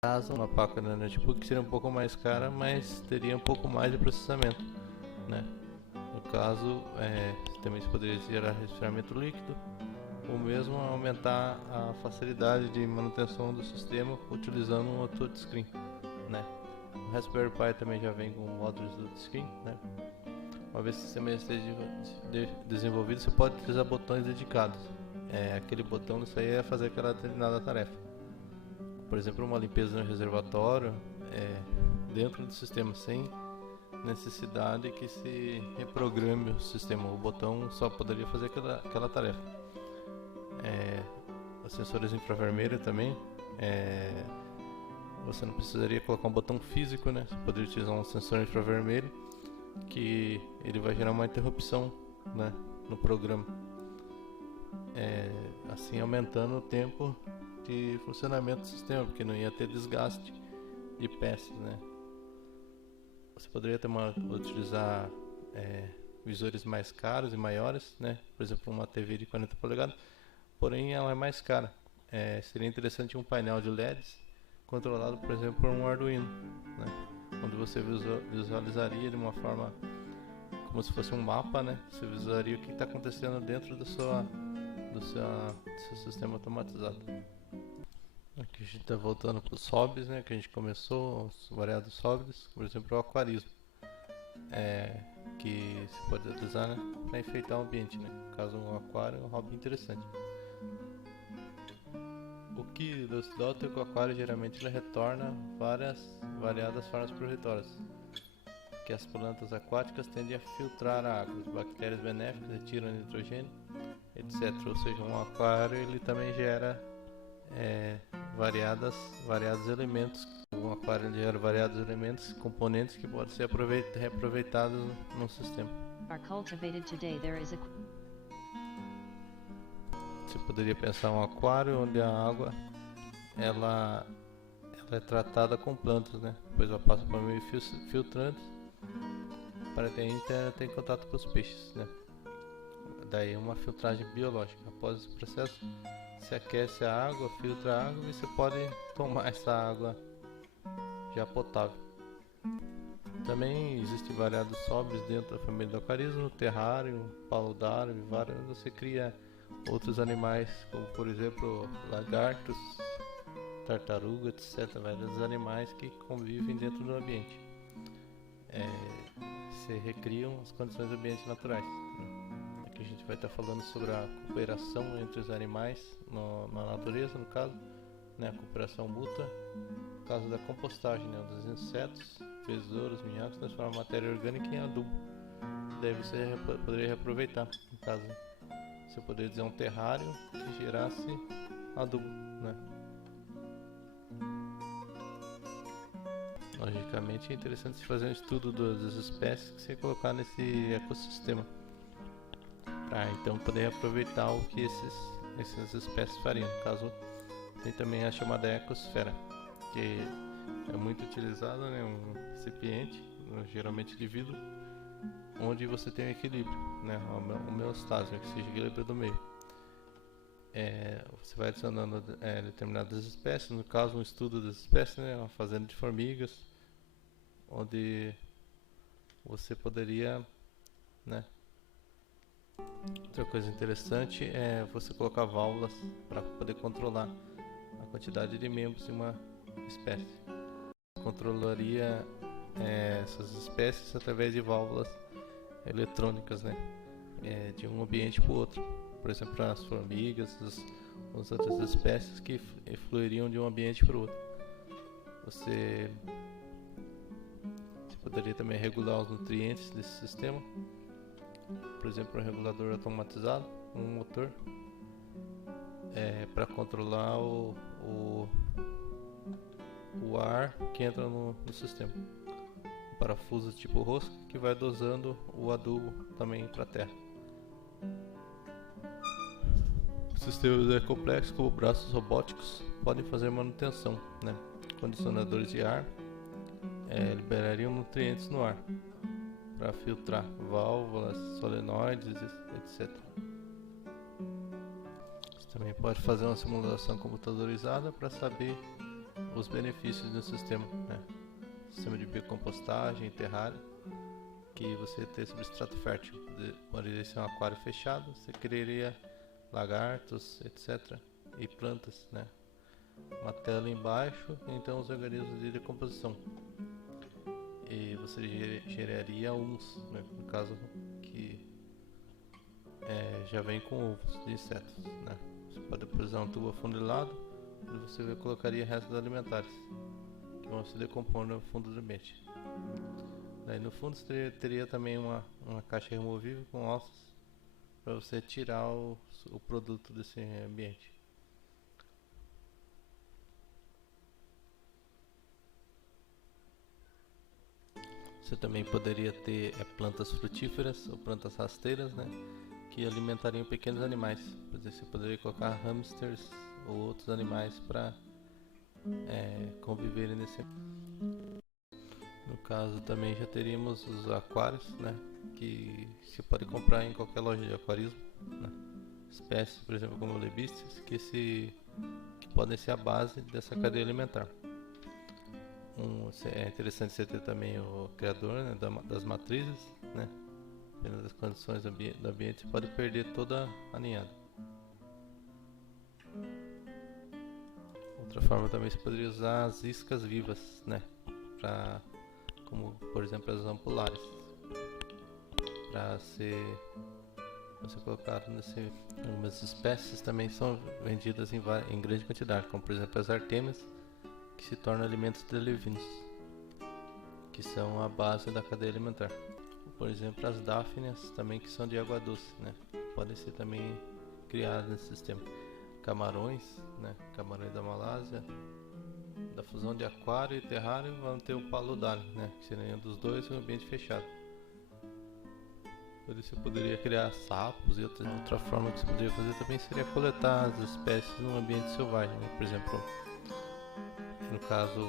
Caso uma placa da notebook seria um pouco mais cara, mas teria um pouco mais de processamento, né? No caso, também se poderia gerar resfriamento líquido, ou mesmo aumentar a facilidade de manutenção do sistema utilizando um touchscreen, né? O Raspberry Pi também já vem com módulos do touchscreen, né? Uma vez que o sistema esteja desenvolvido, você pode utilizar botões dedicados. Aquele botão, isso aí é fazer aquela determinada tarefa. Por exemplo, uma limpeza no reservatório dentro do sistema, sem necessidade que se reprograme o sistema. O botão só poderia fazer aquela tarefa. Os sensores infravermelho também, você não precisaria colocar um botão físico, né? Você poderia utilizar um sensor infravermelho que ele vai gerar uma interrupção, né, no programa, assim aumentando o tempo de funcionamento do sistema, porque não ia ter desgaste de peças, né? Você poderia utilizar visores mais caros e maiores, né? Por exemplo, uma TV de 40 polegadas, porém ela é mais cara. Seria interessante um painel de LEDs controlado, por exemplo, por um Arduino, né? Onde você visualizaria de uma forma como se fosse um mapa, né? Você visualizaria o que está acontecendo dentro do seu sistema automatizado. Aqui a gente está voltando para os hobbies, né? Que a gente começou, os variados hobbies, por exemplo, o aquarismo, que você pode utilizar, né, para enfeitar o ambiente, né? No caso, um aquário é um hobby interessante. O que nos nota é que o aquário geralmente ele retorna variadas formas protetoras, que as plantas aquáticas tendem a filtrar a água, as bactérias benéficas retiram nitrogênio, etc. Ou seja, um aquário ele também gera variados elementos. Um aquário ele gera variados elementos, componentes que podem ser reaproveitados no sistema. Você poderia pensar um aquário onde a água ela é tratada com plantas, né? Depois ela passa por meio filtrante para ter contato com os peixes, né? Daí uma filtragem biológica. Após esse processo, se aquece a água, filtra a água e você pode tomar essa água já potável. Também existem variados hobbies dentro da família do aquarismo, terrário, paludário, você cria outros animais, como por exemplo lagartos, tartaruga, etc. Vários animais que convivem dentro do ambiente. Se recriam as condições do ambiente naturais. Aqui a gente vai estar falando sobre a cooperação entre os animais na natureza, no caso, né, a cooperação mútua. No caso da compostagem, né, dos insetos, besouros, minhocas, transformam a matéria orgânica em adubo. Daí você poderia reaproveitar. No caso, você poderia dizer um terrário que gerasse adubo, né? Logicamente é interessante fazer um estudo das espécies que você colocar nesse ecossistema, para então poder aproveitar o que essas espécies fariam. No caso, tem também a chamada ecosfera, que é muito utilizada, né, um recipiente, geralmente de vidro, onde você tem um equilíbrio, né, homeostase, que seja equilíbrio do meio. Você vai adicionando determinadas espécies, no caso um estudo das espécies, né, uma fazenda de formigas, onde você poderia, né. Outra coisa interessante é você colocar válvulas para poder controlar a quantidade de membros de uma espécie. Controlaria essas espécies através de válvulas eletrônicas, né, de um ambiente para o outro. Por exemplo, as formigas, as outras espécies que fluiriam de um ambiente para o outro. Você poderia também regular os nutrientes desse sistema. Por exemplo, um regulador automatizado, um motor, para controlar o ar que entra no sistema. Um parafuso tipo rosca que vai dosando o adubo também para a terra. Sistemas complexos como braços robóticos podem fazer manutenção, né? Condicionadores de ar liberariam nutrientes no ar para filtrar válvulas, solenoides, etc. Você também pode fazer uma simulação computadorizada para saber os benefícios do sistema, né? Sistema de biocompostagem, terrário, que você tem substrato fértil. Poderia ser um aquário fechado, você criaria lagartos, etc. e plantas, né? Uma tela embaixo, então os organismos de decomposição. E você geraria humus, né? No caso que já vem com ovos de insetos, né? Você pode usar um tubo afunilado e você colocaria restos alimentares que vão se decompor no fundo do ambiente. Daí no fundo você teria também uma caixa removível com ossos para você tirar o produto desse ambiente. Você também poderia ter plantas frutíferas ou plantas rasteiras, né, que alimentariam pequenos animais. Por exemplo, você poderia colocar hamsters ou outros animais para conviverem nesse. No caso também já teríamos os aquários, né, que se pode comprar em qualquer loja de aquarismo, né, espécies, por exemplo, como lebistes, que podem ser a base dessa cadeia alimentar. É interessante você ter também o criador, né, das matrizes, né? Dependendo das condições do ambiente, você pode perder toda a ninhada. Outra forma também você poderia usar as iscas vivas, né? Como por exemplo as ampulares, para ser colocado nesse. Algumas espécies também são vendidas em grande quantidade, como por exemplo as artêmias, que se tornam alimentos de levinos, que são a base da cadeia alimentar. Por exemplo, as dáfnias também, que são de água doce, né? Podem ser também criadas nesse sistema. Camarões, né? Camarões da Malásia, da fusão de aquário e terrário, vão ter o paludário, né? Que seria dos dois um ambiente fechado. Por isso você poderia criar sapos e outra forma que você poderia fazer também seria coletar as espécies num ambiente selvagem, né? Por exemplo, no caso,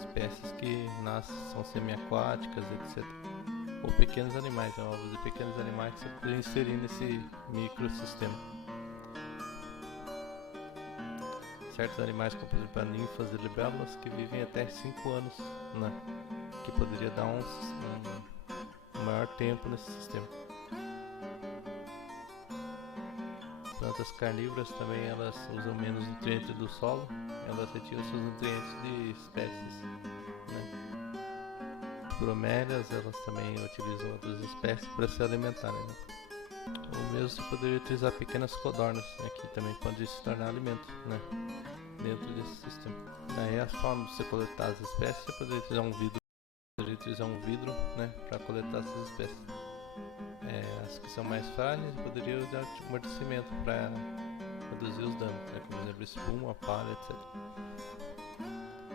espécies que nascem, são semi-aquáticas, etc. Ou pequenos animais, ovos de pequenos animais que você poderia inserir nesse microsistema. Certos animais, como por exemplo as ninfas e libélulas, que vivem até 5 anos, né? Que poderia dar um maior tempo nesse sistema. Plantas carnívoras também, elas usam menos nutrientes do solo, elas retiram seus nutrientes de espécies, né? Bromélias, elas também utilizam outras espécies para se alimentarem, né? Ou mesmo você poderia utilizar pequenas codornas, né, que também podem se tornar alimento, né, dentro desse sistema. Aí a forma de você coletar as espécies, você poderia utilizar um vidro, né, para coletar essas espécies. As que são mais frágeis, poderia usar amortecimento para reduzir os danos, né, como por exemplo espuma, palha, etc.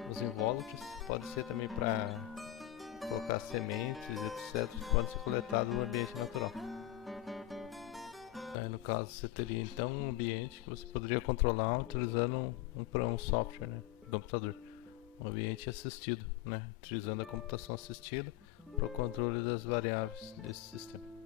Os invólucros podem ser também para colocar sementes, etc, que podem ser coletados no ambiente natural. Aí, no caso, você teria então um ambiente que você poderia controlar utilizando um software, né, um computador, um ambiente assistido, né, utilizando a computação assistida para o controle das variáveis desse sistema.